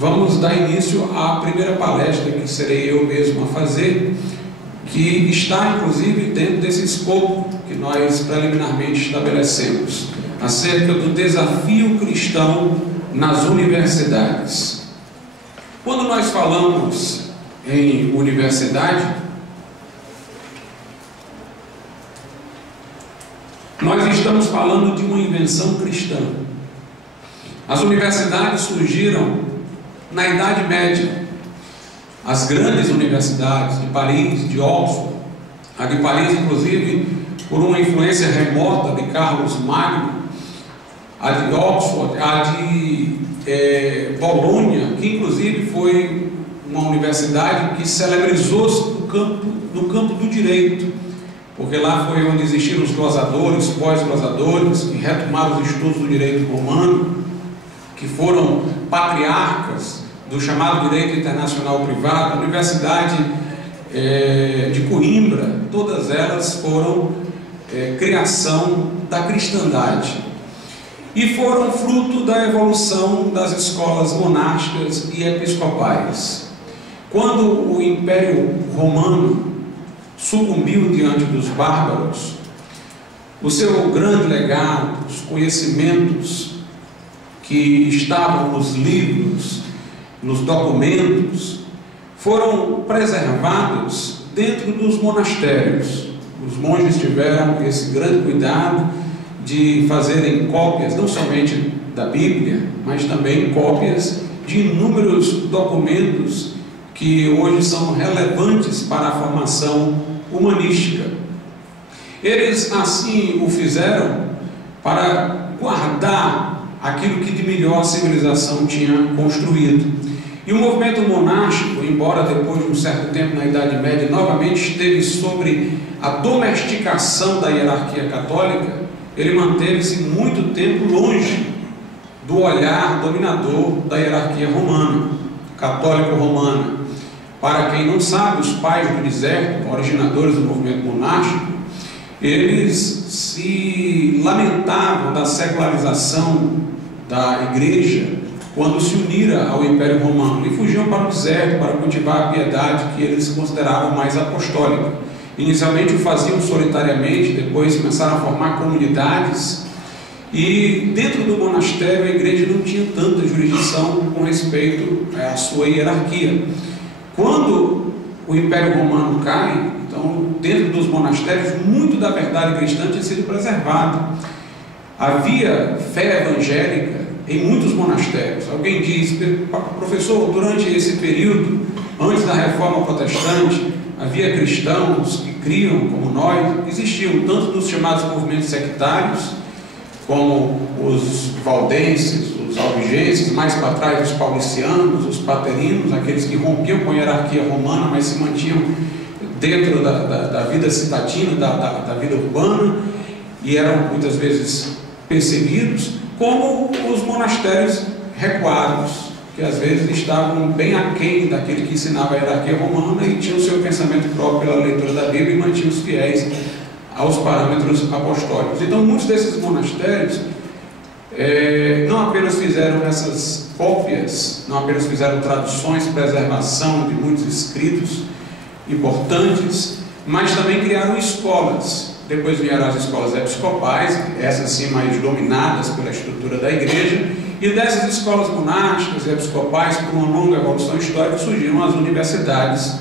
vamos dar início à primeira palestra que serei eu mesmo a fazer, que está inclusive dentro desse escopo que nós preliminarmente estabelecemos, acerca do desafio cristão nas universidades. Quando nós falamos em universidade, nós estamos falando de uma invenção cristã. As universidades surgiram na Idade Média. As grandes universidades de Paris, de Oxford, a de Paris, inclusive, por uma influência remota de Carlos Magno, a de Oxford, a de Bolonha, que inclusive foi uma universidade que celebrizou-se no campo do direito, porque lá foi onde existiram os glosadores, pós-glosadores, que retomaram os estudos do direito romano, que foram patriarcas do chamado direito internacional privado. A Universidade de Coimbra, todas elas foram criação da cristandade e foram fruto da evolução das escolas monásticas e episcopais. Quando o Império Romano sucumbiu diante dos bárbaros, o seu grande legado, os conhecimentos que estavam nos livros, nos documentos, foram preservados dentro dos monastérios. Os monges tiveram esse grande cuidado de fazerem cópias, não somente da Bíblia, mas também cópias de inúmeros documentos que hoje são relevantes para a formação humanística. Eles assim o fizeram para guardar aquilo que de melhor a civilização tinha construído. E o movimento monástico, embora depois de um certo tempo na Idade Média novamente esteve sobre a domesticação da hierarquia católica, ele manteve-se muito tempo longe do olhar dominador da hierarquia romana, católico-romana. Para quem não sabe, os pais do deserto, originadores do movimento monástico, eles se lamentavam da secularização da igreja quando se unira ao Império Romano e fugiam para o deserto para cultivar a piedade que eles consideravam mais apostólica. Inicialmente o faziam solitariamente, depois começaram a formar comunidades, e dentro do monastério a igreja não tinha tanta jurisdição com respeito à sua hierarquia. Quando o Império Romano cai, então dentro dos monastérios muito da verdade cristã tinha sido preservada. Havia fé evangélica em muitos monastérios. Alguém diz: professor, durante esse período, antes da Reforma Protestante, havia cristãos que criam como nós. Existiam tanto dos chamados movimentos sectários, como os valdenses, os albigenses, mais para trás os paulicianos, os paterinos, aqueles que rompiam com a hierarquia romana, mas se mantinham dentro da vida citadina, da vida urbana, e eram muitas vezes perseguidos, como os monastérios recuados, que às vezes estavam bem aquém daquele que ensinava a hierarquia romana e tinham o seu pensamento próprio pela leitura da Bíblia e mantinham-se fiéis aos parâmetros apostólicos. Então muitos desses monastérios não apenas fizeram essas cópias, não apenas fizeram traduções, preservação de muitos escritos importantes, mas também criaram escolas. Depois vieram as escolas episcopais, essas sim mais dominadas pela estrutura da igreja, e dessas escolas monásticas e episcopais, por uma longa evolução histórica, surgiram as universidades,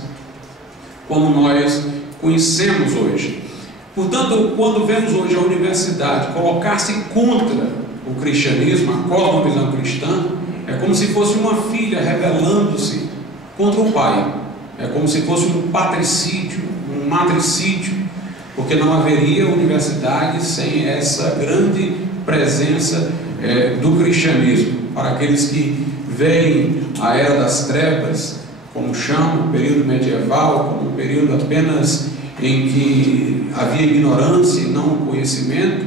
como nós conhecemos hoje. Portanto, quando vemos hoje a universidade colocar-se contra o cristianismo, a cosmovisão cristã, é como se fosse uma filha rebelando-se contra o pai. É como se fosse um patricídio, um matricídio, porque não haveria universidade sem essa grande presença do cristianismo. Para aqueles que veem a Era das Trevas, como chamam, o período medieval, como um período apenas em que havia ignorância e não conhecimento,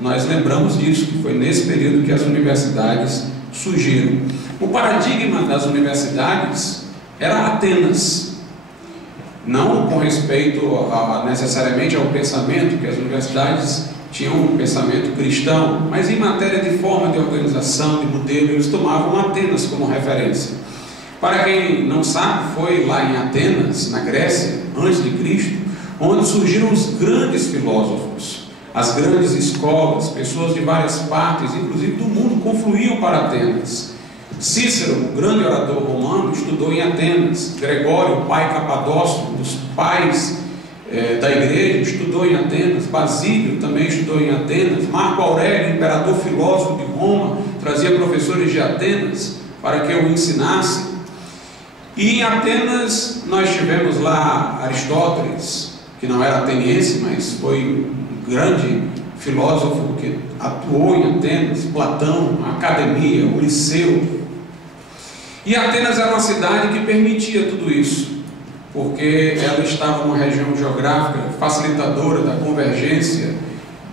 nós lembramos disso, que foi nesse período que as universidades surgiram. O paradigma das universidades era Atenas, não com respeito necessariamente ao pensamento, que as universidades tinham um pensamento cristão, mas em matéria de forma de organização, de modelo, eles tomavam Atenas como referência. Para quem não sabe, foi lá em Atenas, na Grécia, antes de Cristo, onde surgiram os grandes filósofos, as grandes escolas, pessoas de várias partes, inclusive do mundo, confluíam para Atenas. Cícero, o grande orador romano, estudou em Atenas. Gregório, o pai Capadócio, um dos pais da igreja, estudou em Atenas. Basílio também estudou em Atenas. Marco Aurélio, imperador filósofo de Roma, trazia professores de Atenas para que o ensinasse. E em Atenas nós tivemos lá Aristóteles, que não era ateniense, mas foi um grande filósofo que atuou em Atenas. Platão, a academia, o Liceu. E Atenas era uma cidade que permitia tudo isso, porque ela estava numa região geográfica facilitadora da convergência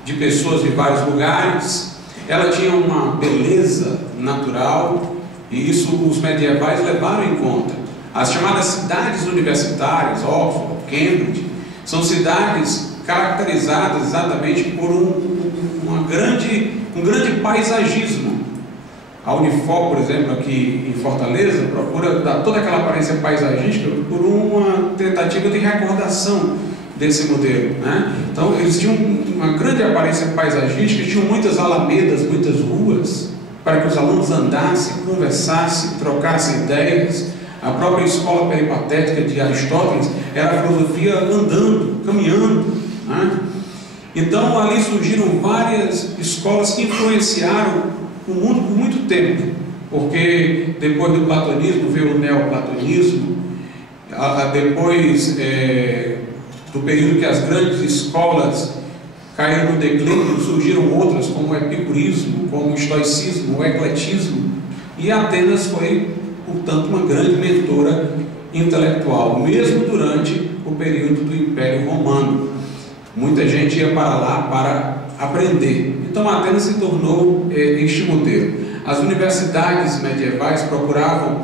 de pessoas de vários lugares. Ela tinha uma beleza natural, e isso os medievais levaram em conta. As chamadas cidades universitárias, Oxford, Cambridge, são cidades caracterizadas exatamente por um grande paisagismo. A Unifor, por exemplo, aqui em Fortaleza, procura dar toda aquela aparência paisagística por uma tentativa de recordação desse modelo, né? Então, eles tinham uma grande aparência paisagística, tinham muitas alamedas, muitas ruas, para que os alunos andassem, conversassem, trocassem ideias. A própria escola peripatética de Aristóteles era a filosofia andando, caminhando, né? Então, ali surgiram várias escolas que influenciaram o mundo por muito tempo, porque depois do platonismo veio o neoplatonismo, depois do período que as grandes escolas caíram no declínio, surgiram outras como o epicurismo, como o estoicismo, o ecletismo, e Atenas foi, portanto, uma grande mentora intelectual, mesmo durante o período do Império Romano. Muita gente ia para lá para aprender. Então Atenas se tornou este modelo. As universidades medievais procuravam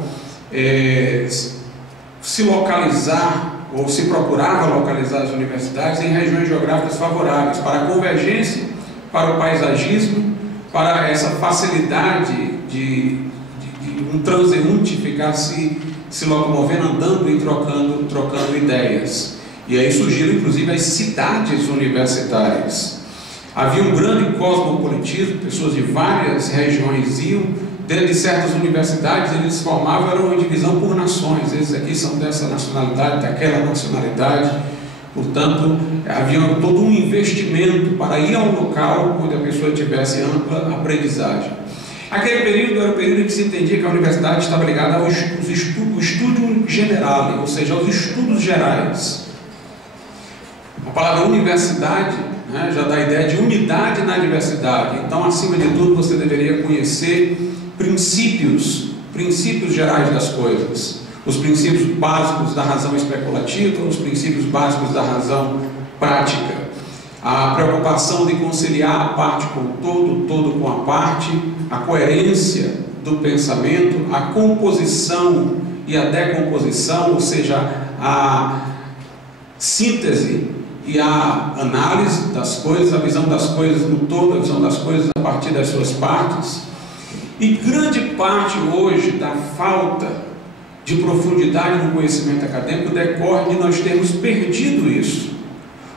se localizar, ou se procurava localizar as universidades em regiões geográficas favoráveis para a convergência, para o paisagismo, para essa facilidade de um transeunte ficar se locomovendo, andando e trocando ideias. E aí surgiram inclusive as cidades universitárias. Havia um grande cosmopolitismo, pessoas de várias regiões iam. Dentro de certas universidades eles formavam, era uma divisão por nações. Esses aqui são dessa nacionalidade, daquela nacionalidade. Portanto, havia todo um investimento para ir a um local onde a pessoa tivesse ampla aprendizagem. Aquele período era o período em que se entendia que a universidade estava ligada ao estudo generale, ou seja, aos estudos gerais. A palavra universidade, né, já dá a ideia de unidade na diversidade. Então, acima de tudo, você deveria conhecer princípios gerais das coisas, os princípios básicos da razão especulativa, os princípios básicos da razão prática, a preocupação de conciliar a parte com o todo com a parte, a coerência do pensamento, a composição e a decomposição, ou seja, a síntese e a análise das coisas, a visão das coisas no todo, a visão das coisas a partir das suas partes. E grande parte hoje da falta de profundidade no conhecimento acadêmico decorre de nós termos perdido isso.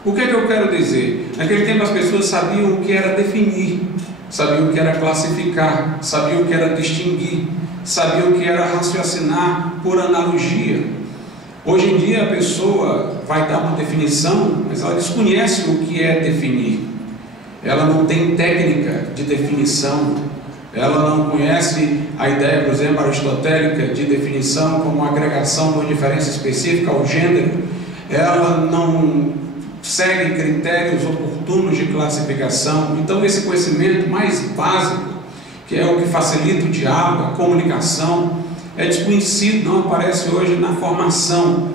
O que é que eu quero dizer? Naquele tempo as pessoas sabiam o que era definir, sabiam o que era classificar, sabiam o que era distinguir, sabiam o que era raciocinar por analogia. Hoje em dia a pessoa vai dar uma definição, mas ela desconhece o que é definir. Ela não tem técnica de definição, ela não conhece a ideia, por exemplo, aristotélica de definição como uma agregação de uma diferença específica ao gênero. Ela não segue critérios oportunos de classificação. Então esse conhecimento mais básico, que é o que facilita o diálogo, a comunicação, é desconhecido, não aparece hoje na formação,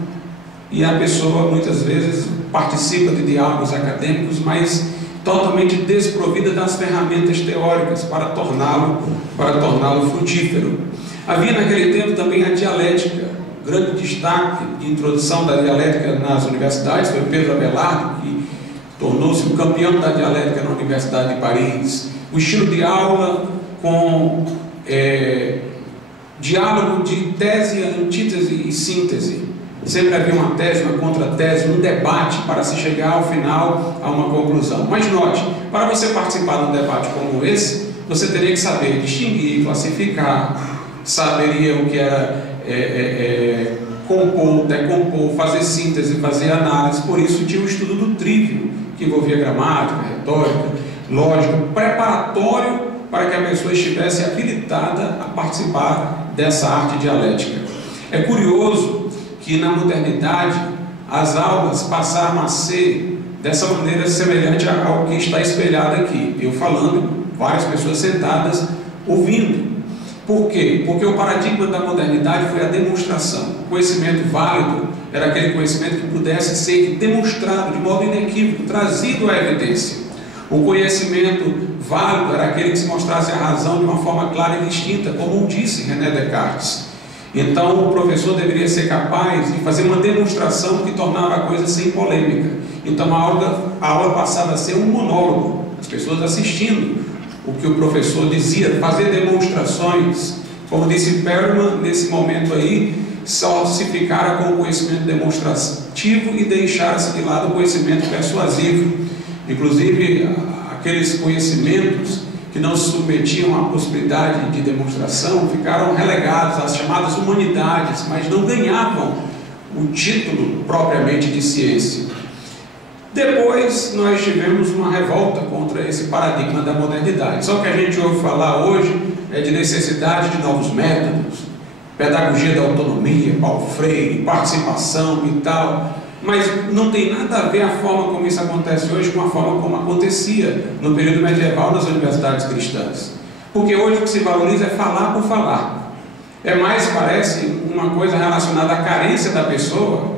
e a pessoa muitas vezes participa de diálogos acadêmicos, mas totalmente desprovida das ferramentas teóricas para torná-lo frutífero. Havia naquele tempo também a dialética. O grande destaque de introdução da dialética nas universidades foi Pedro Abelardo, que tornou-se o campeão da dialética na Universidade de Paris. O estilo de aula com diálogo de tese, antítese e síntese. Sempre havia uma tese, uma contra-tese, um debate para se chegar ao final a uma conclusão. Mas note, para você participar de um debate como esse, você teria que saber distinguir, classificar, saberia o que era compor, decompor, fazer síntese, fazer análise. Por isso tinha o estudo do trívio, que envolvia gramática, retórica, lógica, preparatório para que a pessoa estivesse habilitada a participar dessa arte dialética. É curioso que na modernidade as aulas passaram a ser dessa maneira semelhante ao que está espelhado aqui. Eu falando, várias pessoas sentadas ouvindo. Por quê? Porque o paradigma da modernidade foi a demonstração. O conhecimento válido era aquele conhecimento que pudesse ser demonstrado de modo inequívoco, trazido à evidência. O conhecimento válido era aquele que se mostrasse a razão de uma forma clara e distinta, como disse René Descartes. Então o professor deveria ser capaz de fazer uma demonstração que tornava a coisa sem polêmica. Então a aula passava a ser um monólogo, as pessoas assistindo o que o professor dizia, fazer demonstrações. Como disse Perlman, nesse momento aí, só se ficara com o conhecimento demonstrativo e deixara-se de lado o conhecimento persuasivo. Inclusive, aqueles conhecimentos que não se submetiam à possibilidade de demonstração ficaram relegados às chamadas humanidades, mas não ganhavam o título propriamente de ciência. Depois nós tivemos uma revolta contra esse paradigma da modernidade. Só que a gente ouve falar hoje de necessidade de novos métodos, pedagogia da autonomia, Paulo Freire, participação e tal, mas não tem nada a ver a forma como isso acontece hoje com a forma como acontecia no período medieval nas universidades cristãs. Porque hoje o que se valoriza é falar por falar. É mais, parece, uma coisa relacionada à carência da pessoa,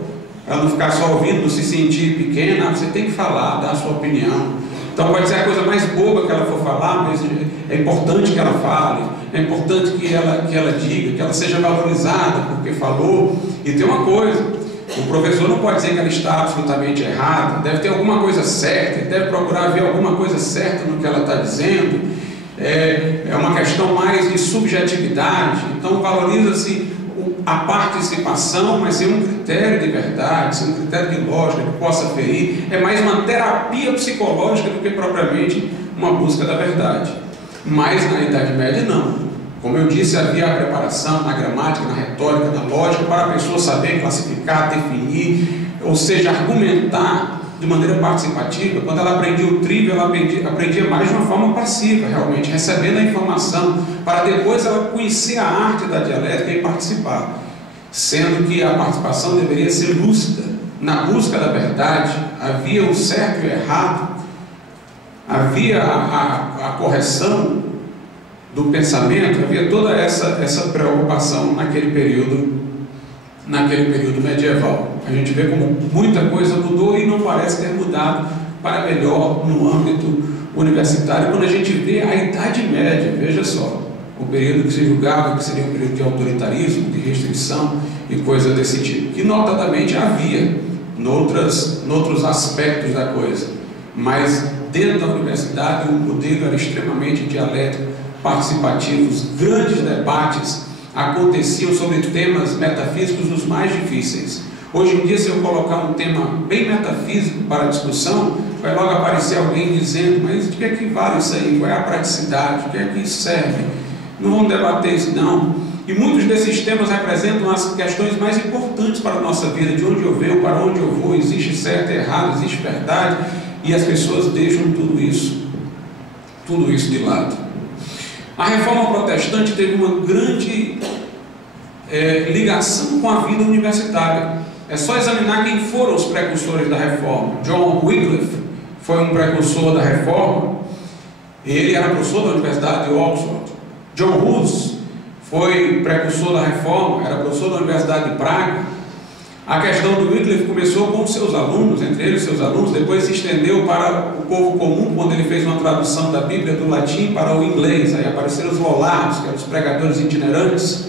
para não ficar só ouvindo, não se sentir pequena. Você tem que falar, dar a sua opinião. Então pode ser a coisa mais boba que ela for falar, mas é importante que ela fale, é importante que ela diga, que ela seja valorizada porque falou. E tem uma coisa, o professor não pode dizer que ela está absolutamente errada, deve ter alguma coisa certa, ele deve procurar ver alguma coisa certa no que ela está dizendo. É uma questão mais de subjetividade. Então valoriza-se a participação, mas sem um critério de verdade, sem um critério de lógica que possa ferir. É mais uma terapia psicológica do que propriamente uma busca da verdade. Mas na Idade Média não. Como eu disse, havia a preparação na gramática, na retórica, na lógica, para a pessoa saber classificar, definir, ou seja, argumentar de maneira participativa. Quando ela aprendia o trívio, ela aprendia mais de uma forma passiva, realmente, recebendo a informação, para depois ela conhecer a arte da dialética e participar. Sendo que a participação deveria ser lúcida, na busca da verdade. Havia o certo e o errado, havia a correção do pensamento, havia toda essa preocupação naquele período medieval. A gente vê como muita coisa mudou e não parece ter mudado para melhor no âmbito universitário, quando a gente vê a Idade Média. Veja só, o período que se julgava que seria um período de autoritarismo, de restrição e coisa desse tipo, que notadamente havia noutros aspectos da coisa, mas dentro da universidade o modelo era extremamente dialético, participativo, os grandes debates aconteciam sobre temas metafísicos os mais difíceis. Hoje em dia, se eu colocar um tema bem metafísico para discussão, vai logo aparecer alguém dizendo: mas de que é que vale isso aí? Qual é a praticidade? O que é que isso serve? Não vamos debater isso não. E muitos desses temas representam as questões mais importantes para a nossa vida: de onde eu venho, para onde eu vou, existe certo e errado, existe verdade, e as pessoas deixam tudo isso de lado. A Reforma Protestante teve uma grande ligação com a vida universitária. É só examinar quem foram os precursores da Reforma. John Wycliffe foi um precursor da Reforma. Ele era professor da Universidade de Oxford. John Hus foi precursor da Reforma, era professor da Universidade de Praga. A questão do Wycliffe começou com seus alunos, entre eles seus alunos, depois se estendeu para o povo comum, quando ele fez uma tradução da Bíblia do latim para o inglês. Aí apareceram os lollardos, que eram os pregadores itinerantes.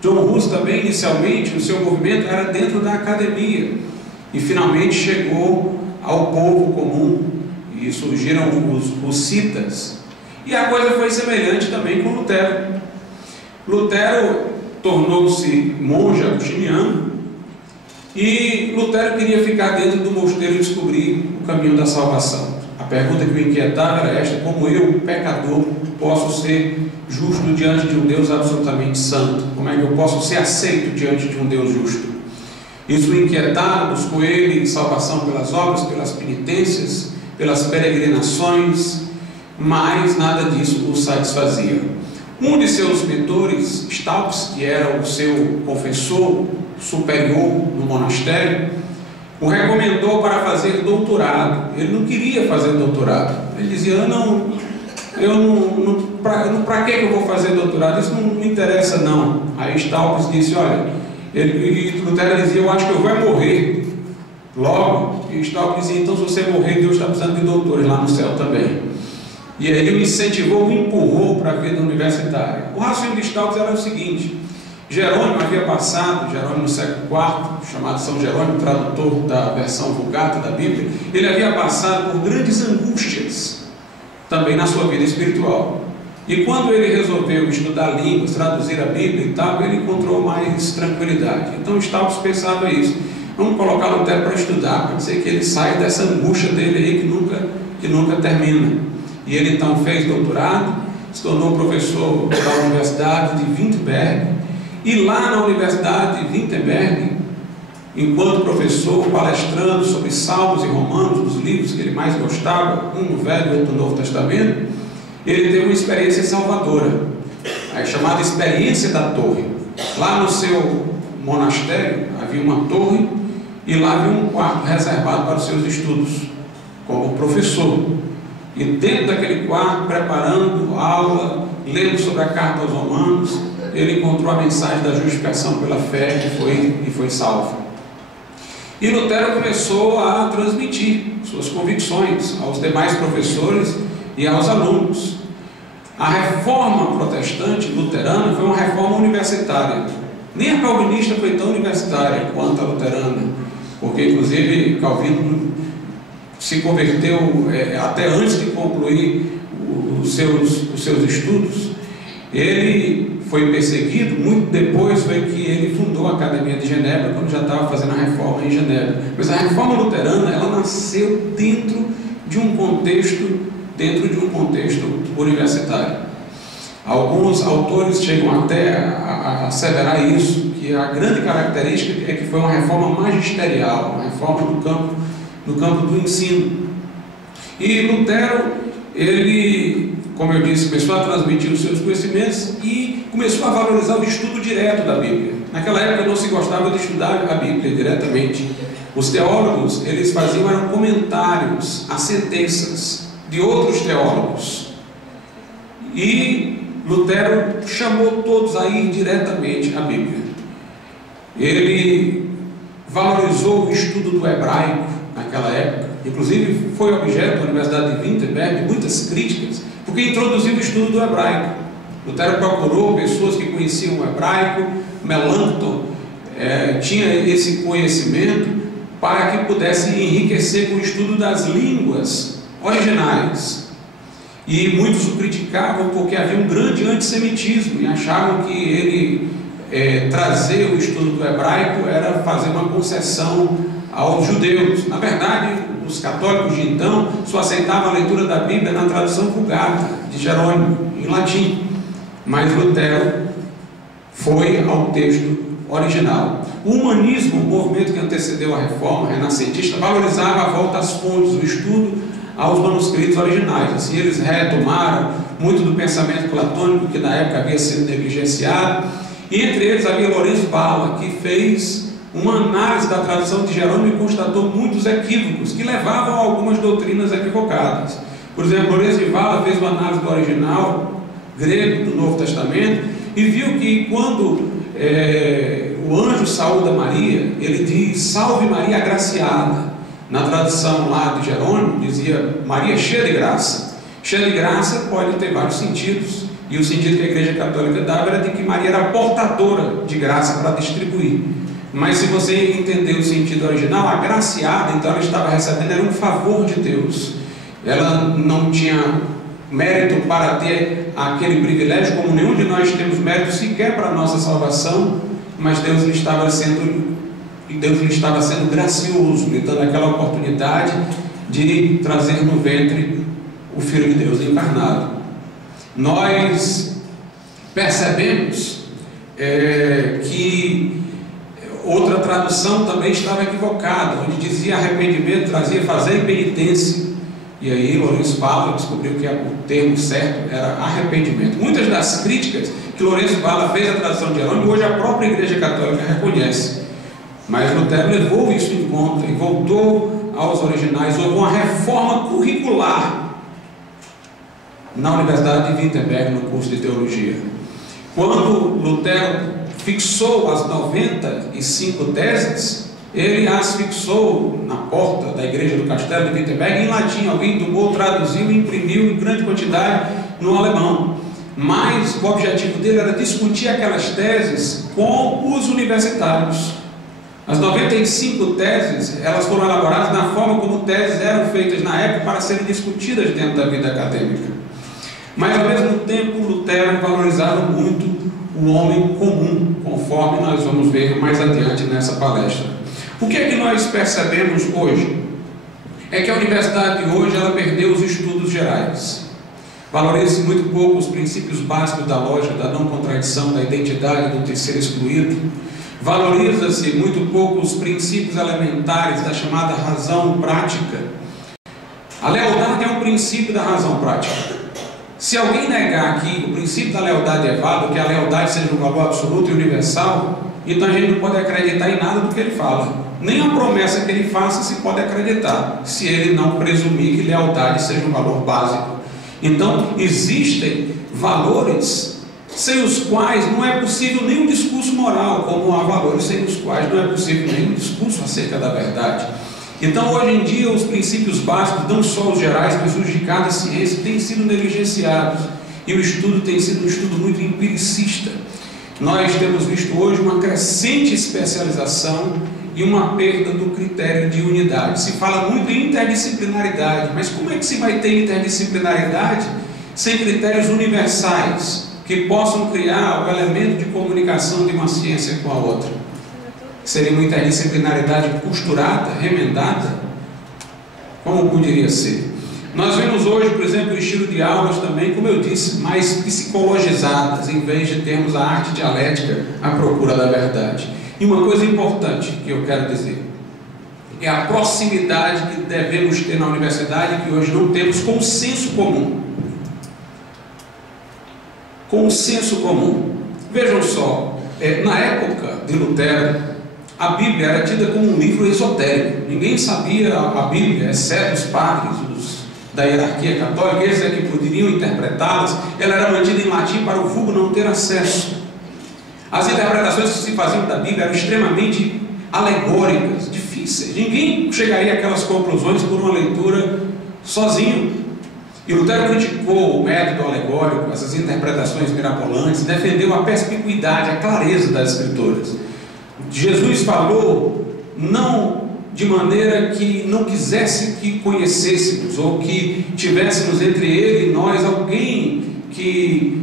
John Hus também, inicialmente, o seu movimento era dentro da academia, e finalmente chegou ao povo comum, e surgiram os citas. E a coisa foi semelhante também com Lutero. Lutero tornou-se monge agostiniano e Lutero queria ficar dentro do mosteiro e descobrir o caminho da salvação. A pergunta que o inquietava era esta: como eu, pecador, posso ser justo diante de um Deus absolutamente santo? Como é que eu posso ser aceito diante de um Deus justo? Isso o inquietava, buscou ele salvação pelas obras, pelas penitências, pelas peregrinações, mas nada disso o satisfazia. Um de seus mentores, Staupitz, que era o seu confessor superior no monastério, o recomendou para fazer doutorado. Ele não queria fazer doutorado. Ele dizia: para que eu vou fazer doutorado? Isso não me interessa não. Aí Staupitz disse: olha, e Lutero dizia: eu acho que eu vou morrer logo. E Staupitz dizia: então se você morrer, Deus está precisando de doutores lá no céu também. E aí o incentivou, o empurrou para a vida universitária. O raciocínio de Staupitz era o seguinte: Jerônimo havia passado, Jerônimo no século IV, chamado São Jerônimo, tradutor da versão Vulgata da Bíblia, ele havia passado por grandes angústias também na sua vida espiritual. E quando ele resolveu estudar línguas, traduzir a Bíblia e tal, ele encontrou mais tranquilidade. Então Staupitz pensava isso: vamos colocar Lutero para estudar, para dizer que ele saia dessa angústia dele aí que nunca termina. E ele então fez doutorado, se tornou professor da Universidade de Wittenberg. E lá na Universidade de Wittenberg, enquanto professor, palestrando sobre Salmos e Romanos, os livros que ele mais gostava, um no Velho e outro no Novo Testamento, ele teve uma experiência salvadora, a chamada experiência da torre. Lá no seu monastério havia uma torre e lá havia um quarto reservado para os seus estudos, como professor. E dentro daquele quarto, preparando aula, lendo sobre a carta aos Romanos, ele encontrou a mensagem da justificação pela fé e foi salvo. E Lutero começou a transmitir suas convicções aos demais professores e aos alunos. A reforma protestante luterana foi uma reforma universitária. Nem a calvinista foi tão universitária quanto a luterana, porque inclusive Calvino se converteu até antes de concluir os seus estudos. Ele foi perseguido, muito depois foi que ele fundou a Academia de Genebra, quando já estava fazendo a reforma em Genebra. Mas a reforma luterana, ela nasceu dentro de um contexto universitário. Alguns autores chegam até a asseverar isso, que a grande característica é que foi uma reforma magisterial, uma reforma no campo do ensino. E Lutero, ele, como eu disse, começou a transmitir os seus conhecimentos e começou a valorizar o estudo direto da Bíblia. Naquela época não se gostava de estudar a Bíblia diretamente. Os teólogos, eles faziam comentários a sentenças de outros teólogos. E Lutero chamou todos a ir diretamente à Bíblia. Ele valorizou o estudo do hebraico naquela época. Inclusive foi objeto da Universidade de Wittenberg de muitas críticas, porque introduziu o estudo do hebraico. Lutero procurou pessoas que conheciam o hebraico. Melanchthon tinha esse conhecimento para que pudesse enriquecer com o estudo das línguas originais. E muitos o criticavam porque havia um grande antissemitismo e achavam que ele trazer o estudo do hebraico era fazer uma concessão aos judeus. Na verdade, os católicos de então só aceitavam a leitura da Bíblia na tradução Vulgata de Jerônimo, em latim. Mas Lutero foi ao texto original. O humanismo, o movimento que antecedeu a reforma renascentista, valorizava a volta às fontes, o estudo aos manuscritos originais. Assim, eles retomaram muito do pensamento platônico que na época havia sido negligenciado, e entre eles havia Lourenço Bala, que fez uma análise da tradução de Jerônimo e constatou muitos equívocos que levavam a algumas doutrinas equivocadas. Por exemplo, Lourenço de Bala fez uma análise do original grego do Novo Testamento e viu que quando o anjo saúda Maria, ele diz: salve Maria agraciada. Na tradução lá de Jerônimo dizia Maria cheia de graça. Cheia de graça pode ter vários sentidos, e o sentido que a Igreja Católica dava era de que Maria era portadora de graça para distribuir. Mas se você entender o sentido original, agraciada, então ela estava recebendo, era um favor de Deus. ela não tinha mérito para ter aquele privilégio, como nenhum de nós temos mérito sequer para a nossa salvação, mas Deus lhe estava sendo gracioso, lhe dando aquela oportunidade de trazer no ventre o Filho de Deus encarnado. Nós percebemos que outra tradução também estava equivocada, onde dizia arrependimento, trazia fazer penitência. E aí Lourenço Bala descobriu que o termo certo era arrependimento. Muitas das críticas que Lourenço Bala fez à tradução de Jerônimo, hoje a própria Igreja Católica reconhece. Mas Lutero levou isso em conta e voltou aos originais. Houve uma reforma curricular na Universidade de Wittenberg, no curso de teologia. Quando Lutero fixou as 95 teses, ele as fixou na porta da igreja do castelo de Wittenberg em latim. Alguém tomou, traduziu e imprimiu em grande quantidade no alemão. Mas o objetivo dele era discutir aquelas teses com os universitários. As 95 teses, elas foram elaboradas na forma como teses eram feitas na época para serem discutidas dentro da vida acadêmica. Mas ao mesmo tempo, Lutero valorizava muito o homem comum, conforme nós vamos ver mais adiante nessa palestra. O que é que nós percebemos hoje? É que a universidade de hoje ela perdeu os estudos gerais. Valoriza-se muito pouco os princípios básicos da lógica, da não contradição, da identidade, do terceiro excluído. Valoriza-se muito pouco os princípios elementares da chamada razão prática. A lealdade é um princípio da razão prática. Se alguém negar que o princípio da lealdade é válido, que a lealdade seja um valor absoluto e universal, então a gente não pode acreditar em nada do que ele fala. Nem a promessa que ele faça se pode acreditar, se ele não presumir que lealdade seja um valor básico. Então, existem valores sem os quais não é possível nenhum discurso moral, como há valores sem os quais não é possível nenhum discurso acerca da verdade. Então, hoje em dia, os princípios básicos, não só os gerais, mas os de cada ciência, têm sido negligenciados. E o estudo tem sido um estudo muito empiricista. Nós temos visto hoje uma crescente especialização e uma perda do critério de unidade. Se fala muito em interdisciplinaridade, mas como é que se vai ter interdisciplinaridade sem critérios universais que possam criar o elemento de comunicação de uma ciência com a outra? Seria uma interdisciplinaridade costurada, remendada? Como poderia ser? Nós vemos hoje, por exemplo, o estilo de aulas também, como eu disse, mais psicologizadas, em vez de termos a arte dialética à procura da verdade. E uma coisa importante que eu quero dizer é a proximidade que devemos ter na universidade, que hoje não temos, com o senso comum. Com o senso comum. Vejam só, na época de Lutero, a Bíblia era tida como um livro esotérico. Ninguém sabia a Bíblia, exceto os padres da hierarquia católica, eles é que poderiam interpretá-las. Ela era mantida em latim para o vulgo não ter acesso. As interpretações que se faziam da Bíblia eram extremamente alegóricas, difíceis. Ninguém chegaria àquelas conclusões por uma leitura sozinho. E Lutero criticou o método alegórico, essas interpretações mirabolantes, defendeu a perspicuidade, a clareza das Escrituras. Jesus falou não de maneira que não quisesse que conhecêssemos, ou que tivéssemos entre ele e nós alguém que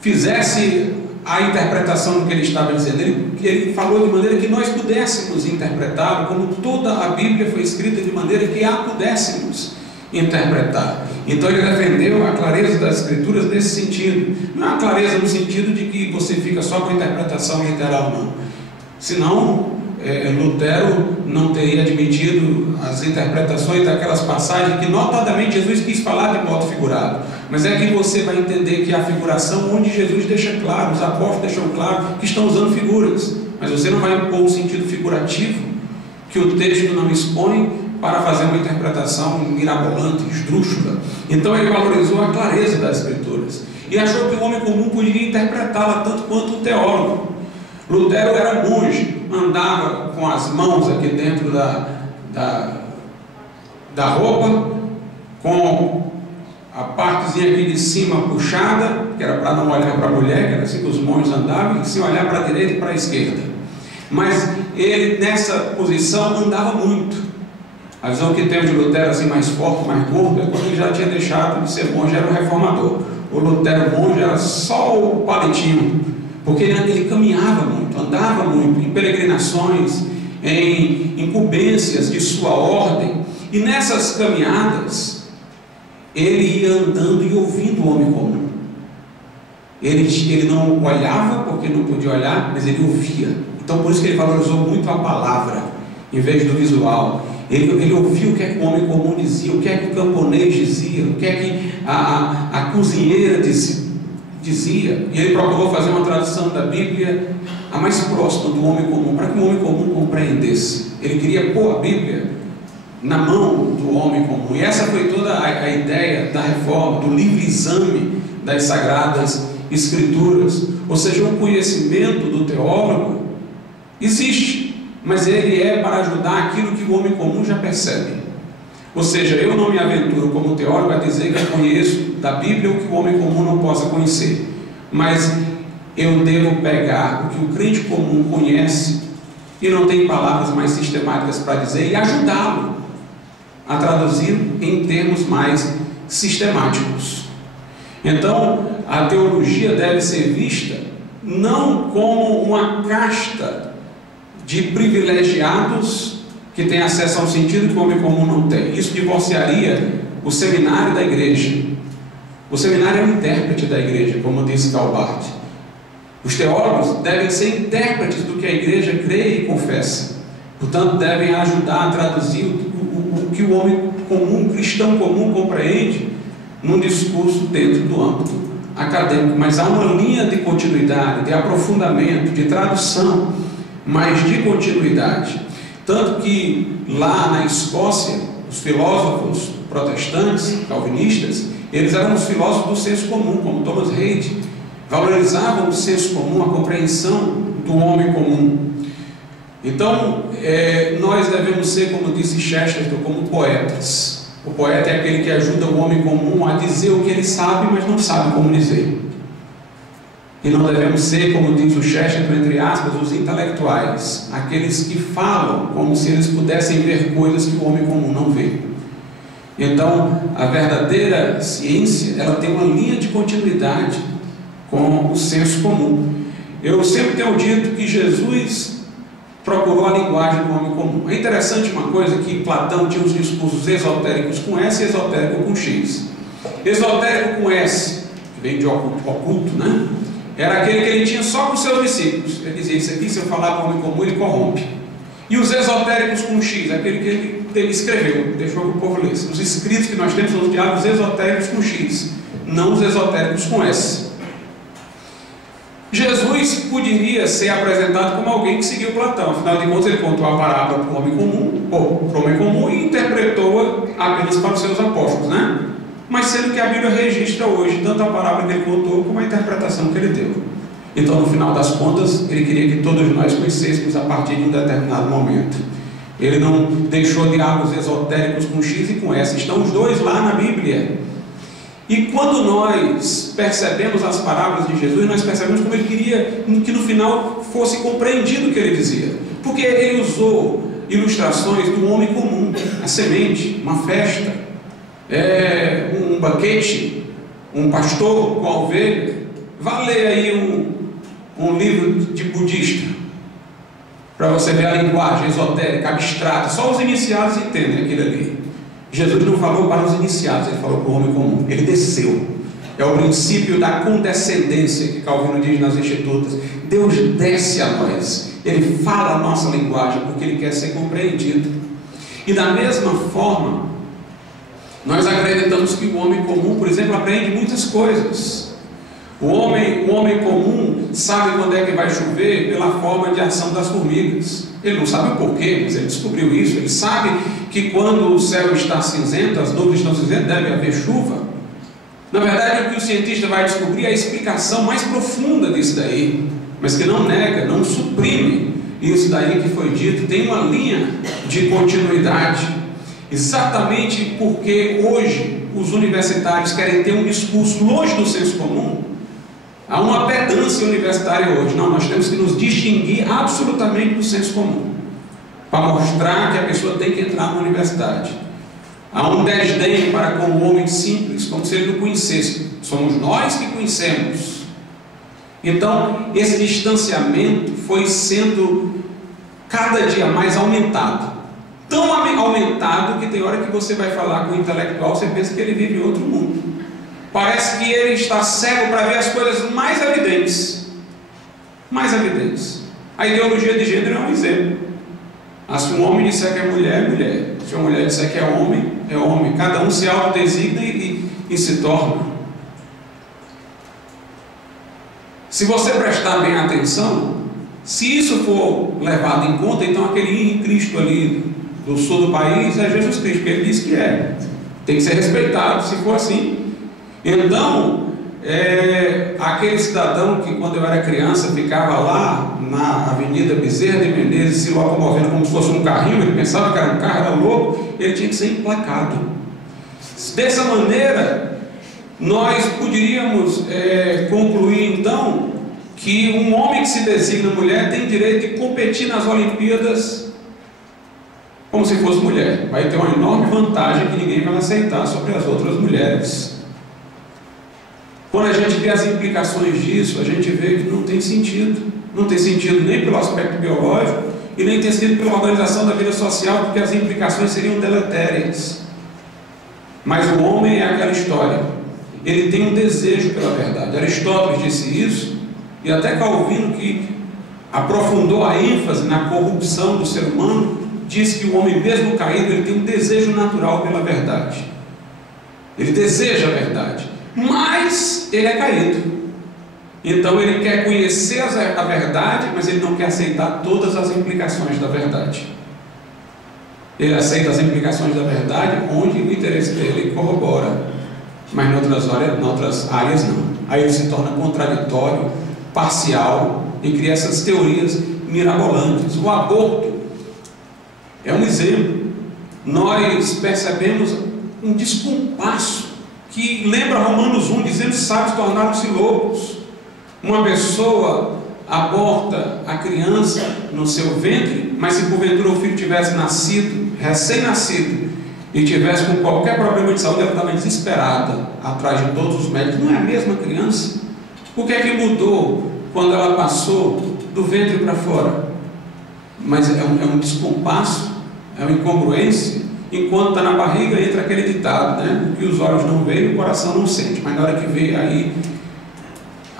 fizesse a interpretação do que ele estava dizendo. Ele falou de maneira que nós pudéssemos interpretá-lo, como toda a Bíblia foi escrita de maneira que a pudéssemos interpretar. Então ele defendeu a clareza das Escrituras nesse sentido. Não é a clareza no sentido de que você fica só com a interpretação literal, não. Senão, Lutero não teria admitido as interpretações daquelas passagens que notadamente Jesus quis falar de modo figurado. Mas é que você vai entender que a figuração, onde Jesus deixa claro, os apóstolos deixam claro que estão usando figuras, mas você não vai impor um sentido figurativo que o texto não expõe para fazer uma interpretação mirabolante, esdrúxula. Então ele valorizou a clareza das Escrituras e achou que o homem comum poderia interpretá-la tanto quanto o teólogo. Lutero era monge, andava com as mãos aqui dentro da roupa, com a partezinha aqui de cima puxada, que era para não olhar para a mulher, que era assim que os monges andavam, e sem olhar para a direita e para a esquerda. Mas ele nessa posição andava muito. A visão que tem de Lutero assim mais forte, mais gordo, é quando ele já tinha deixado de ser monge, era um reformador. O Lutero monge era só o palitinho, porque ele caminhava muito, andava muito, em peregrinações, em incumbências de sua ordem, e nessas caminhadas, ele ia andando e ouvindo o homem comum. Ele não olhava, porque não podia olhar, mas ele ouvia. Então por isso que ele valorizou muito a palavra, em vez do visual. Ele ouvia o que é que o homem comum dizia, o que é que o camponês dizia, o que é que a cozinheira dizia. E ele procurou fazer uma tradução da Bíblia a mais próxima do homem comum, para que o homem comum compreendesse. Ele queria pôr a Bíblia na mão do homem comum. E essa foi toda a ideia da reforma, do livre exame das Sagradas Escrituras. Ou seja, o conhecimento do teólogo existe, mas ele é para ajudar aquilo que o homem comum já percebe. Ou seja, eu não me aventuro como teólogo a dizer que eu conheço da Bíblia o que o homem comum não possa conhecer, mas eu devo pegar o que o crente comum conhece e não tem palavras mais sistemáticas para dizer, e ajudá-lo a traduzir em termos mais sistemáticos. Então, a teologia deve ser vista não como uma casta de privilegiados que tem acesso a um sentido que o homem comum não tem. Isso divorciaria o seminário da igreja. O seminário é um intérprete da igreja, como disse Calbart. Os teólogos devem ser intérpretes do que a igreja crê e confessa. Portanto, devem ajudar a traduzir o que o homem comum, cristão comum, compreende num discurso dentro do âmbito acadêmico. Mas há uma linha de continuidade, de aprofundamento, de tradução, mas de continuidade. Tanto que lá na Escócia, os filósofos protestantes, calvinistas, eles eram os filósofos do senso comum, como Thomas Reid, valorizavam o senso comum, a compreensão do homem comum. Então, nós devemos ser, como disse Chesterton, como poetas. O poeta é aquele que ajuda o homem comum a dizer o que ele sabe, mas não sabe como dizer. E não devemos ser, como diz o Chesterton, entre aspas, os intelectuais, aqueles que falam como se eles pudessem ver coisas que o homem comum não vê. Então, a verdadeira ciência, ela tem uma linha de continuidade com o senso comum. Eu sempre tenho dito que Jesus procurou a linguagem do homem comum. É interessante uma coisa, que Platão tinha os discursos esotéricos com S e esotérico com X. Esotérico com S, que vem de oculto, né? Era aquele que ele tinha só com seus discípulos. Ele dizia, isso aqui, se eu falar para o homem comum, ele corrompe. E os esotéricos com X, aquele que ele escreveu, deixou para o povo ler. Os escritos que nós temos são os diálogos esotéricos com X, não os esotéricos com S. Jesus poderia ser apresentado como alguém que seguiu Platão. Afinal de contas, ele contou a parábola para o homem comum, ou para o homem comum, e interpretou-a apenas para os seus apóstolos, né? Mas sendo que a Bíblia registra hoje tanto a parábola que ele contou como a interpretação que ele deu. Então, no final das contas, ele queria que todos nós conhecêssemos a partir de um determinado momento. Ele não deixou diálogos esotéricos com X e com S. Estão os dois lá na Bíblia. E quando nós percebemos as parábolas de Jesus, nós percebemos como ele queria que no final fosse compreendido o que ele dizia. Porque ele usou ilustrações do homem comum, a semente, uma festa, um banquete, um pastor com a ovelha. Vá ler aí um livro de budista, para você ver a linguagem esotérica, abstrata. Só os iniciados entendem aquilo ali. Jesus não falou para os iniciados, ele falou para o homem comum. Ele desceu. É o princípio da condescendência que Calvino diz nas Institutas. Deus desce a nós. Ele fala a nossa linguagem porque ele quer ser compreendido. E da mesma forma, nós acreditamos que o homem comum, por exemplo, aprende muitas coisas. O homem comum sabe quando é que vai chover pela forma de ação das formigas. Ele não sabe o porquê, mas ele descobriu isso. Ele sabe que quando o céu está cinzento, as nuvens estão cinzentas, deve haver chuva. Na verdade, o que o cientista vai descobrir é a explicação mais profunda disso daí, mas que não nega, não suprime isso daí que foi dito. Tem uma linha de continuidade, exatamente porque hoje os universitários querem ter um discurso longe do senso comum. Há uma pedância universitária hoje. Não, nós temos que nos distinguir absolutamente do senso comum. para mostrar que a pessoa tem que entrar na universidade. Há um desdém para com o homem simples, como se ele não conhecesse. Somos nós que conhecemos. Então, esse distanciamento foi sendo cada dia mais aumentado. Tão aumentado que tem hora que você vai falar com o intelectual, você pensa que ele vive em outro mundo. Parece que ele está cego para ver as coisas mais evidentes. Mais evidentes. A ideologia de gênero é um exemplo. Se um homem disser que é mulher, é mulher. Se uma mulher disser que é homem, é homem. Cada um se autodesigna e se torna. Se você prestar bem atenção, se isso for levado em conta, então aquele Cristo ali do sul do país é Jesus Cristo, porque ele diz que é. Tem que ser respeitado, se for assim. Então, aquele cidadão que quando eu era criança ficava lá na Avenida Bezerra de Menezes se locomovendo como se fosse um carrinho, ele pensava que era um carro, era louco, ele tinha que ser emplacado. Dessa maneira, nós poderíamos concluir então que um homem que se designa mulher tem direito de competir nas Olimpíadas como se fosse mulher. Vai ter uma enorme vantagem que ninguém vai aceitar sobre as outras mulheres. Quando a gente vê as implicações disso, a gente vê que não tem sentido. Não tem sentido nem pelo aspecto biológico e nem tem sentido pela organização da vida social, porque as implicações seriam deletérias. Mas o homem é aquela história. Ele tem um desejo pela verdade. Aristóteles disse isso, e até Calvino, que aprofundou a ênfase na corrupção do ser humano, diz que o homem mesmo caído, ele tem um desejo natural pela verdade. Ele deseja a verdade, mas ele é caído. Então ele quer conhecer a verdade, mas ele não quer aceitar todas as implicações da verdade. Ele aceita as implicações da verdade onde o interesse dele corrobora, mas em outras áreas não. Aí ele se torna contraditório, parcial e cria essas teorias mirabolantes. O aborto é um exemplo. Nós percebemos um descompasso que lembra Romanos 1, dizendo: sábios tornaram-se loucos. Uma pessoa aborta a criança no seu ventre, mas se porventura o filho tivesse nascido, recém-nascido, e tivesse com qualquer problema de saúde, ela estava desesperada atrás de todos os médicos. Não é a mesma criança? O que é que mudou quando ela passou do ventre para fora? Mas é um descompasso, é uma incongruência. Enquanto está na barriga, entra aquele ditado, né? Que os olhos não veem, o coração não sente, mas na hora que vê,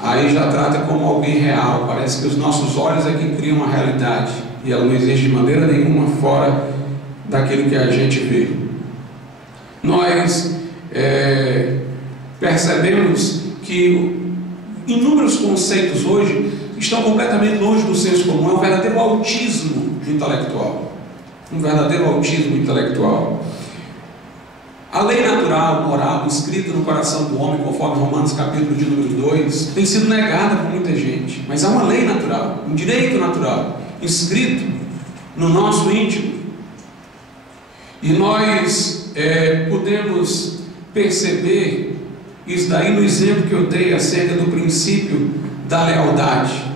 aí já trata como alguém real. Parece que os nossos olhos é que criam uma realidade, e ela não existe de maneira nenhuma fora daquilo que a gente vê. Nós percebemos que inúmeros conceitos hoje estão completamente longe do senso comum. É um verdadeiro autismo intelectual. Um verdadeiro autismo intelectual. A lei natural, moral, escrita no coração do homem, conforme Romanos capítulo de número 2, tem sido negada por muita gente. Mas há uma lei natural, um direito natural, inscrito no nosso íntimo. E nós podemos perceber isso daí no exemplo que eu dei acerca do princípio da lealdade.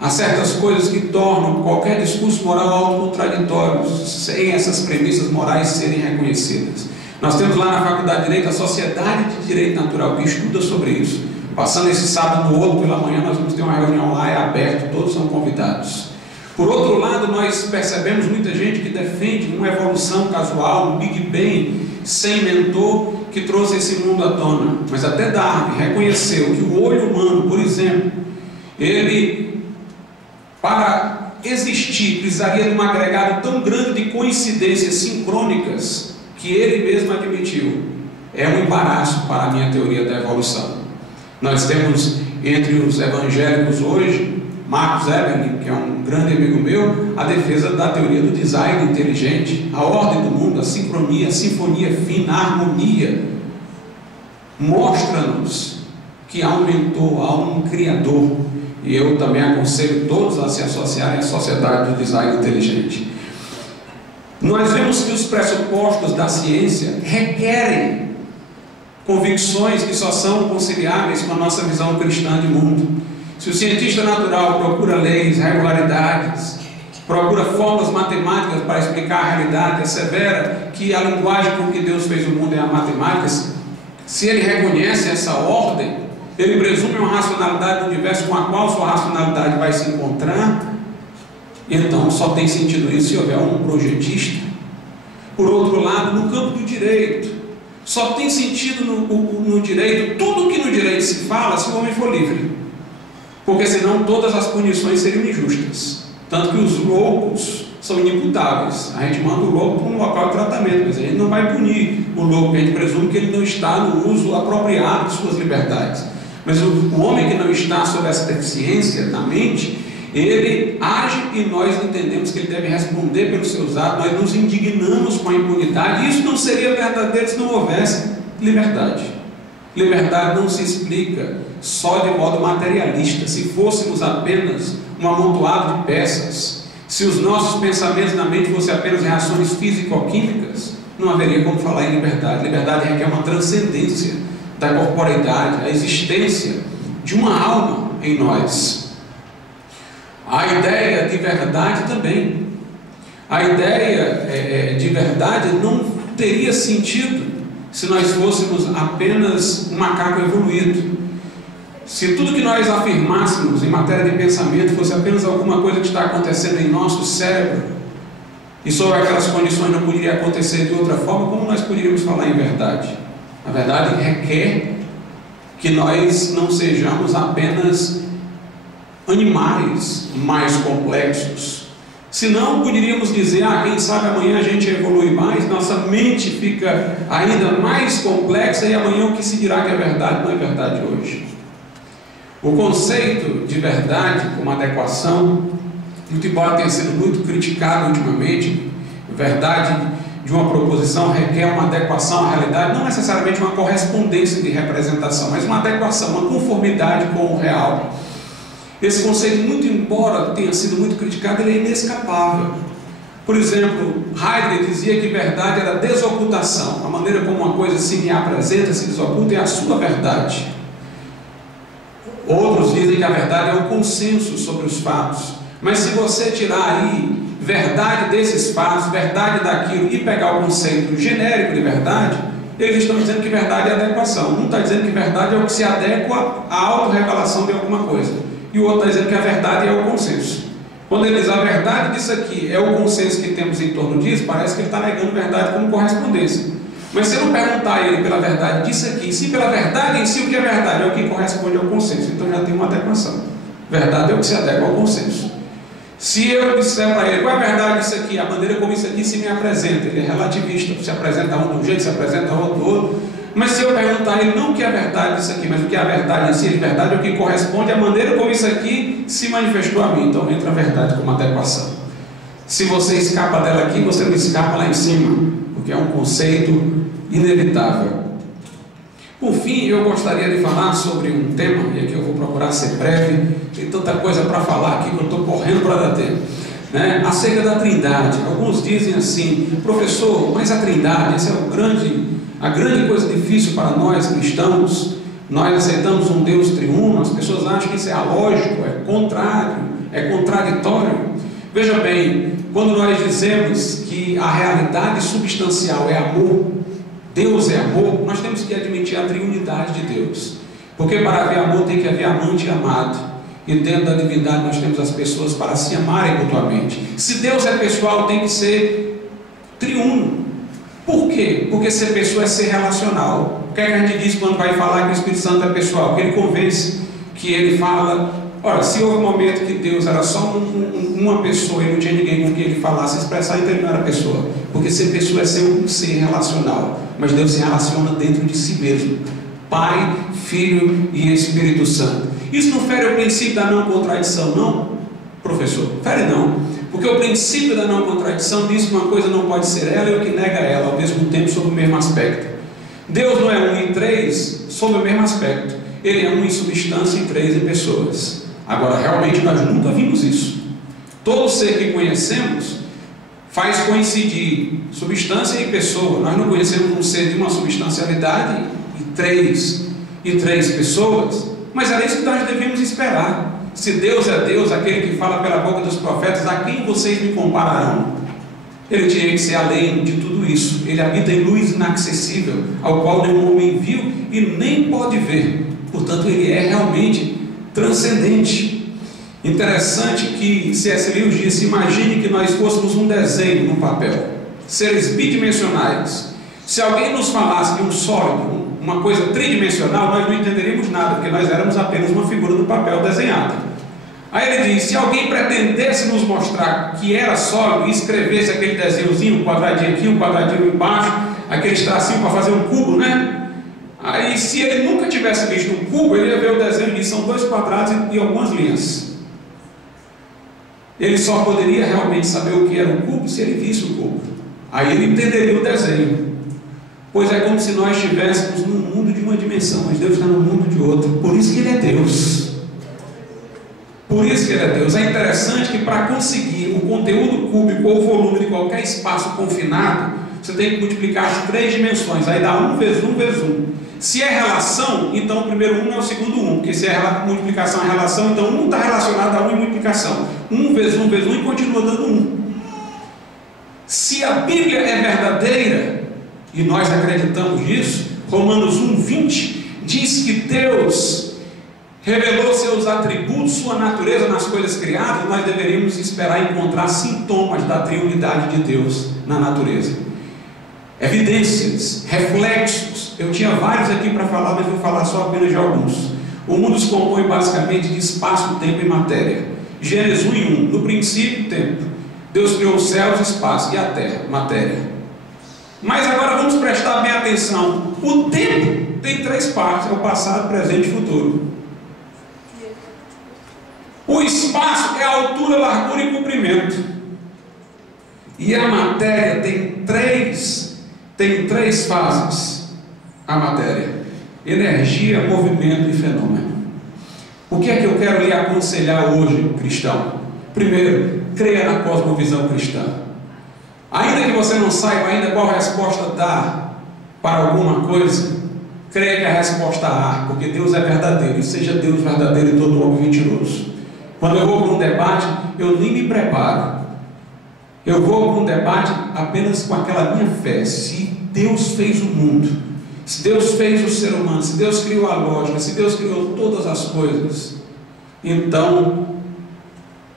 Há certas coisas que tornam qualquer discurso moral autocontraditório, sem essas premissas morais serem reconhecidas. Nós temos lá na Faculdade de Direito a Sociedade de Direito Natural, que estuda sobre isso. Passando esse sábado no outro pela manhã, nós vamos ter uma reunião lá, é aberto, todos são convidados. Por outro lado, nós percebemos muita gente que defende uma evolução casual, um Big Bang, sem mentor, que trouxe esse mundo à tona. Mas até Darwin reconheceu que o olho humano, por exemplo, ele, para existir, precisaria de um agregado tão grande de coincidências sincrônicas, que ele mesmo admitiu: é um embaraço para a minha teoria da evolução. Nós temos entre os evangélicos hoje Marcos Eberlin, que é um grande amigo meu, a defesa da teoria do design inteligente, a ordem do mundo, a sincronia, a sinfonia fina, a harmonia. Mostra-nos que há um mentor, há um criador. E eu também aconselho todos a se associarem à sociedade do design inteligente. Nós vemos que os pressupostos da ciência requerem convicções que só são conciliáveis com a nossa visão cristã de mundo. Se o cientista natural procura leis, regularidades, procura fórmulas matemáticas para explicar a realidade, assevera que a linguagem com que Deus fez o mundo é a matemática, se ele reconhece essa ordem, ele presume uma racionalidade do universo com a qual sua racionalidade vai se encontrar, então só tem sentido isso se houver um projetista. Por outro lado, no campo do direito, só tem sentido no direito, tudo que no direito se fala, se o homem for livre, porque senão todas as punições seriam injustas. Tanto que os loucos são inimputáveis. A gente manda o louco para um local de tratamento, mas a gente não vai punir o louco, a gente presume que ele não está no uso apropriado de suas liberdades. Mas o homem que não está sob essa deficiência na mente, ele age e nós entendemos que ele deve responder pelos seus atos, nós nos indignamos com a impunidade, e isso não seria verdadeiro se não houvesse liberdade. Liberdade não se explica só de modo materialista. Se fôssemos apenas um amontoado de peças, se os nossos pensamentos na mente fossem apenas reações físico-químicas, não haveria como falar em liberdade. Liberdade requer uma transcendência da corporeidade, a existência de uma alma em nós. A ideia de verdade também. A ideia de verdade não teria sentido se nós fôssemos apenas um macaco evoluído. Se tudo que nós afirmássemos em matéria de pensamento fosse apenas alguma coisa que está acontecendo em nosso cérebro, e sobre aquelas condições não poderia acontecer de outra forma, como nós poderíamos falar em verdade? A verdade requer que nós não sejamos apenas animais mais complexos. Senão poderíamos dizer, quem sabe amanhã a gente evolui mais, nossa mente fica ainda mais complexa, e amanhã o que se dirá que é verdade não é verdade hoje. O conceito de verdade como adequação, muito embora tenha sido muito criticado ultimamente, verdade de uma proposição requer uma adequação à realidade, não necessariamente uma correspondência de representação, mas uma adequação, uma conformidade com o real. Esse conceito, muito embora tenha sido muito criticado, ele é inescapável. Por exemplo, Heidegger dizia que verdade era desocultação. A maneira como uma coisa se me apresenta, se desoculta, é a sua verdade. Outros dizem que a verdade é o consenso sobre os fatos. Mas se você tirar aí verdade desses fatos, verdade daquilo, e pegar o conceito genérico de verdade, eles estão dizendo que verdade é adequação. Um está dizendo que verdade é o que se adequa à autorrevelação de alguma coisa, e o outro está dizendo que a verdade é o consenso. Quando ele diz a verdade disso aqui é o consenso que temos em torno disso, parece que ele está negando verdade como correspondência. Mas se eu não perguntar a ele pela verdade disso aqui, sim, pela verdade em si, o que é verdade? É o que corresponde ao consenso. Então já tem uma adequação. Verdade é o que se adequa ao consenso. Se eu disser para ele, qual é a verdade disso aqui? A maneira como isso aqui se me apresenta. Ele é relativista, se apresenta um de um jeito, se apresenta outro do outro. Mas se eu perguntar a ele não o que é a verdade disso aqui, mas o que é a verdade em si, de verdade é o que corresponde à maneira como isso aqui se manifestou a mim. Então entra a verdade como adequação. Se você escapa dela aqui, você não escapa lá em cima, porque é um conceito inevitável. Por fim, eu gostaria de falar sobre um tema, e aqui eu vou procurar ser breve, tem tanta coisa para falar aqui que eu estou correndo para dar tempo, né? Acerca da Trindade. Alguns dizem assim, professor, mas a Trindade, essa é a grande coisa difícil para nós cristãos. Nós aceitamos um Deus triuno, as pessoas acham que isso é alógico, é contrário, é contraditório. Veja bem, quando nós dizemos que a realidade substancial é amor, Deus é amor, nós temos que admitir a triunidade de Deus, porque para haver amor tem que haver amante e amado, e dentro da divindade nós temos as pessoas para se amarem mutuamente. Se Deus é pessoal, tem que ser triuno. Por quê? Porque ser pessoa é ser relacional. O que é que a gente diz quando vai falar que o Espírito Santo é pessoal? Que ele convence, que ele fala. Ora, se houve um momento que Deus era só uma pessoa e não tinha ninguém com quem ele falasse, expressar, então ele não era pessoa. Porque ser pessoa é ser um ser relacional. Mas Deus se relaciona dentro de si mesmo. Pai, Filho e Espírito Santo. Isso não fere o princípio da não contradição, não, professor? Fere não. Porque o princípio da não contradição diz que uma coisa não pode ser ela e o que nega ela, ao mesmo tempo, sob o mesmo aspecto. Deus não é um em três sob o mesmo aspecto. Ele é um em substância e três em pessoas. Agora, realmente, nós nunca vimos isso. Todo ser que conhecemos faz coincidir substância e pessoa. Nós não conhecemos um ser de uma substancialidade e três pessoas, mas era isso que nós devemos esperar. se Deus é Deus, aquele que fala pela boca dos profetas, a quem vocês me compararão? Ele tinha que ser além de tudo isso. Ele habita em luz inacessível, ao qual nenhum homem viu e nem pode ver. Portanto, ele é realmente transcendente. Interessante que C.S. Lewis disse: imagine que nós fôssemos um desenho no papel, seres bidimensionais. Se alguém nos falasse de um sólido, uma coisa tridimensional, nós não entenderíamos nada, porque nós éramos apenas uma figura do papel desenhada. Aí ele diz: se alguém pretendesse nos mostrar que era sólido e escrevesse aquele desenhozinho, um quadradinho aqui, um quadradinho embaixo, aquele tracinho para fazer um cubo, né? Aí, se ele nunca tivesse visto um cubo, ele ia ver o desenho e são 2 quadrados e algumas linhas. Ele só poderia realmente saber o que era um cubo se ele visse o cubo. Aí ele entenderia o desenho. Pois é como se nós estivéssemos num mundo de uma dimensão, mas Deus está no mundo de outra. Por isso que Ele é Deus. Por isso que Ele é Deus. É interessante que para conseguir o conteúdo cúbico ou o volume de qualquer espaço confinado, você tem que multiplicar as 3 dimensões. Aí dá 1 vezes 1 vezes 1. Se é relação, então o primeiro 1 é o segundo 1. Porque se é multiplicação é relação, então 1 está relacionado a 1 em multiplicação. 1 vezes 1 vezes 1 e continua dando 1. Se a Bíblia é verdadeira, e nós acreditamos nisso, Romanos 1:20 diz que Deus revelou seus atributos, sua natureza nas coisas criadas. Nós deveríamos esperar encontrar sintomas da triunidade de Deus na natureza, evidências, reflexos. Eu tinha vários aqui para falar, mas vou falar só apenas de alguns. O mundo se compõe basicamente de espaço, tempo e matéria. Gênesis 1:1, no princípio, tempo. Deus criou os céus, espaço, e a terra, matéria. Mas agora vamos prestar bem atenção. O tempo tem 3 partes: é o passado, presente e futuro. O espaço é a altura, largura e comprimento. E a matéria tem três fases. A matéria: energia, movimento e fenômeno. O que é que eu quero lhe aconselhar hoje, cristão? Primeiro, creia na cosmovisão cristã. Ainda que você não saiba ainda qual resposta dar para alguma coisa, creia que a resposta há, porque Deus é verdadeiro, e seja Deus verdadeiro e todo homem mentiroso. Quando eu vou para um debate, eu nem me preparo. Eu vou para um debate apenas com aquela minha fé. Se Deus fez o mundo, se Deus fez o ser humano, se Deus criou a lógica, se Deus criou todas as coisas, então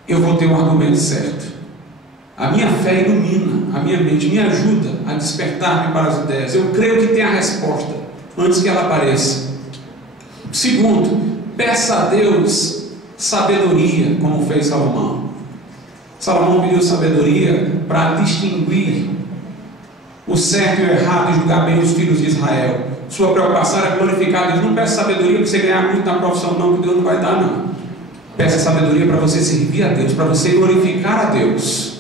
eu vou ter um argumento certo. A minha fé ilumina a minha mente, me ajuda a despertar-me para as ideias. Eu creio que tem a resposta antes que ela apareça. Segundo, peça a Deus sabedoria, como fez Salomão. Salomão pediu sabedoria para distinguir o certo e o errado e julgar bem os filhos de Israel. Sua preocupação era glorificar Deus. Não peça sabedoria para você ganhar muito na profissão, não, que Deus não vai dar, não. Peça sabedoria para você servir a Deus, para você glorificar a Deus.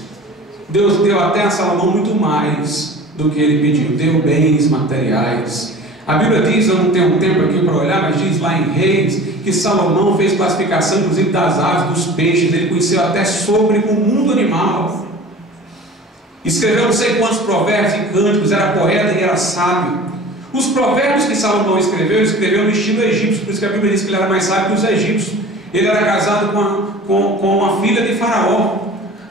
Deus deu até a Salomão muito mais do que ele pediu. Deu bens materiais. A Bíblia diz, eu não tenho tempo aqui para olhar, mas diz lá em Reis, que Salomão fez classificação inclusive das aves, dos peixes. Ele conheceu até sobre o mundo animal. Escreveu não sei quantos provérbios e cânticos, era poeta e era sábio. Os provérbios que Salomão escreveu no estilo egípcio, por isso que a Bíblia diz que ele era mais sábio que os egípcios. Ele era casado com a filha de Faraó.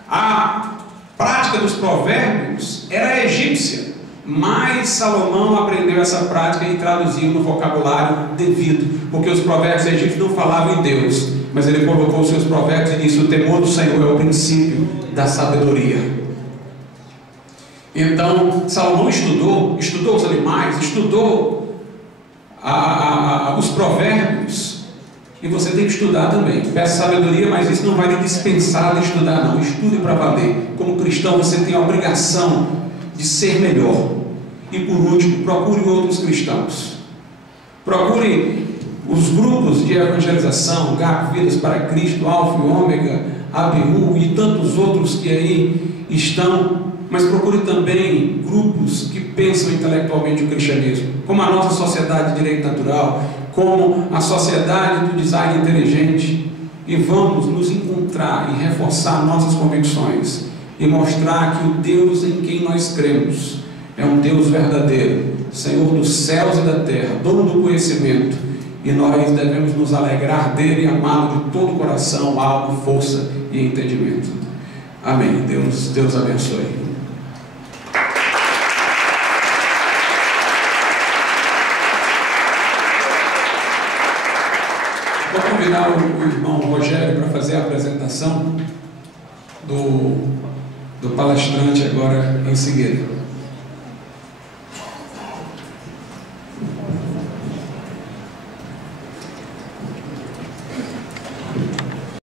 A prática dos provérbios era egípcia, mas Salomão aprendeu essa prática e traduziu no vocabulário devido, porque os provérbios egípcios não falavam em Deus, mas ele colocou os seus provérbios e disse: o temor do Senhor é o princípio da sabedoria. Então Salomão estudou os animais, estudou os provérbios. E você tem que estudar também. Peça sabedoria, mas isso não vai lhe dispensar de estudar, não. Estude para valer. Como cristão, você tem a obrigação de ser melhor. E por último, procure outros cristãos. Procure os grupos de evangelização, GAP, Vidas para Cristo, Alfa e Ômega, ABU e tantos outros que aí estão. Mas procure também grupos que pensam intelectualmente o cristianismo, como a nossa Sociedade de Direito Natural, como a Sociedade do Design Inteligente, e vamos nos encontrar e reforçar nossas convicções e mostrar que o Deus em quem nós cremos é um Deus verdadeiro, Senhor dos céus e da terra, dono do conhecimento, e nós devemos nos alegrar dele e amá-lo de todo o coração, alma, força e entendimento. Amém. Deus abençoe. Vou convidar o irmão Rogério para fazer a apresentação do palestrante agora em seguida.